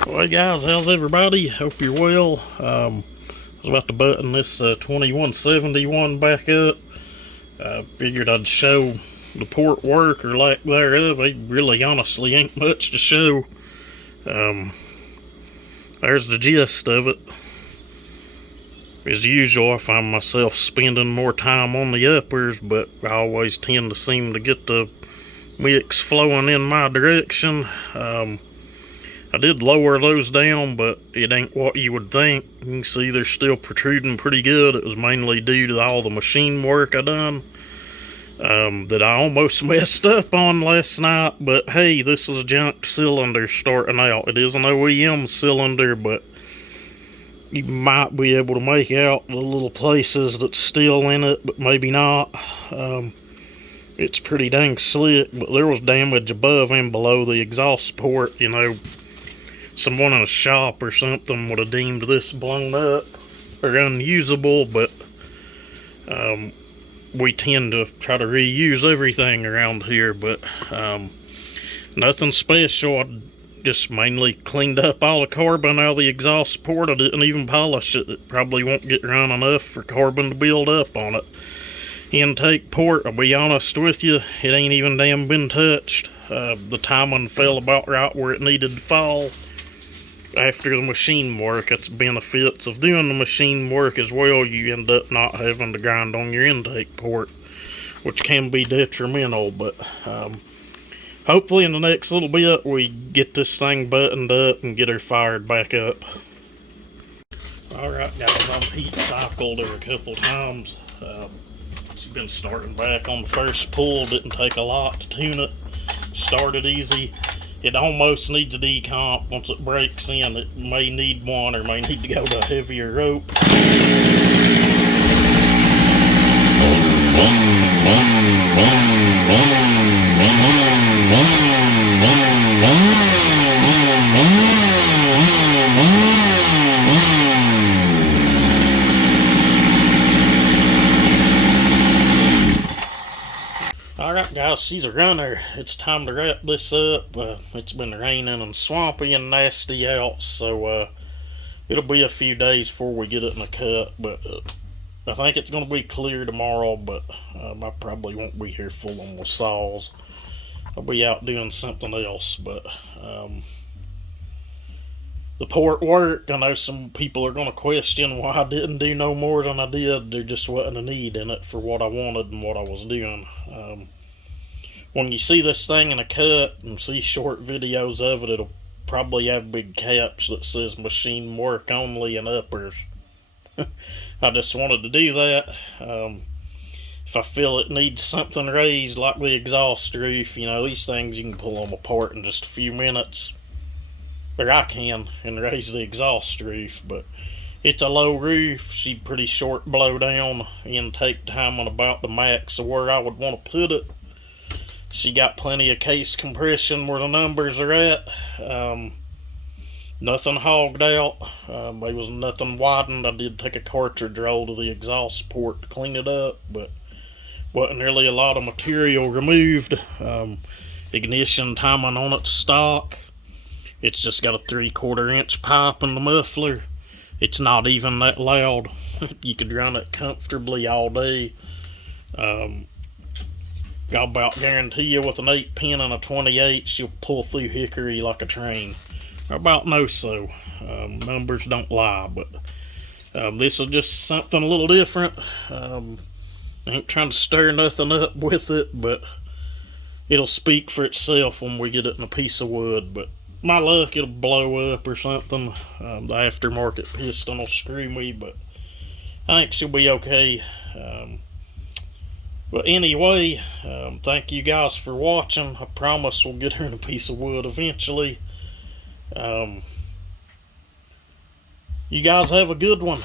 Well, hey guys, how's everybody? Hope you're well. I was about to button this 2171 back up. Figured I'd show the port work or lack thereof. It really honestly ain't much to show. There's the gist of it. As usual, I find myself spending more time on the uppers, but I always tend to seem to get the mix flowing in my direction. I did lower those down, but it ain't what you would think. You can see they're still protruding pretty good. It was mainly due to all the machine work I done that I almost messed up on last night. But hey, this was a junk cylinder starting out. It is an OEM cylinder, but you might be able to make out the little places that's still in it, but maybe not. It's pretty dang slick, but there was damage above and below the exhaust port. You know, someone in a shop or something would have deemed this blown up or unusable, but we tend to try to reuse everything around here. But nothing special. I just mainly cleaned up all the carbon out of the exhaust port. I didn't even polish it. It probably won't get around enough for carbon to build up on it. Intake port, I'll be honest with you, it ain't even damn been touched. The timing fell about right where it needed to fall after the machine work. That's benefits of doing the machine work as well. You end up not having to grind on your intake port, which can be detrimental. But hopefully in the next little bit we get this thing buttoned up and get her fired back up. Alright guys, I've heat cycled her a couple times. She's been starting back on the first pull. Didn't take a lot to tune it. Started easy. It almost needs a decomp. Once it breaks in, it may need one or may need to go to a heavier rope. Alright guys, she's a runner. It's time to wrap this up. It's been raining and swampy and nasty out, so it'll be a few days before we get it in a cut, but I think it's going to be clear tomorrow, but I probably won't be here fooling with saws. I'll be out doing something else, but the port work, I know some people are going to question why I didn't do no more than I did. There just wasn't a need in it for what I wanted and what I was doing. When you see this thing in a cut and see short videos of it, it'll probably have big caps that says machine work only and uppers. I just wanted to do that. If I feel it needs something raised like the exhaust roof, you know, these things you can pull them apart in just a few minutes. Or I can, and raise the exhaust roof, but it's a low roof. She's pretty short blow down. Intake time on about the max of where I would want to put it. She got plenty of case compression where the numbers are at. Nothing hogged out. There was nothing widened. I did take a cartridge roll to the exhaust port to clean it up, but wasn't really a lot of material removed. Ignition timing on its stock. It's just got a 3/4 inch pipe in the muffler. It's not even that loud. You could run it comfortably all day. I'll about guarantee you with an 8-pin and a 28, she'll pull through hickory like a train. I about know so. Numbers don't lie, but this is just something a little different. I ain't trying to stir nothing up with it, but it'll speak for itself when we get it in a piece of wood. But my luck, it'll blow up or something. The aftermarket piston will screw me, but I think she'll be okay. But anyway, thank you guys for watching. I promise we'll get her in a piece of wood eventually. You guys have a good one.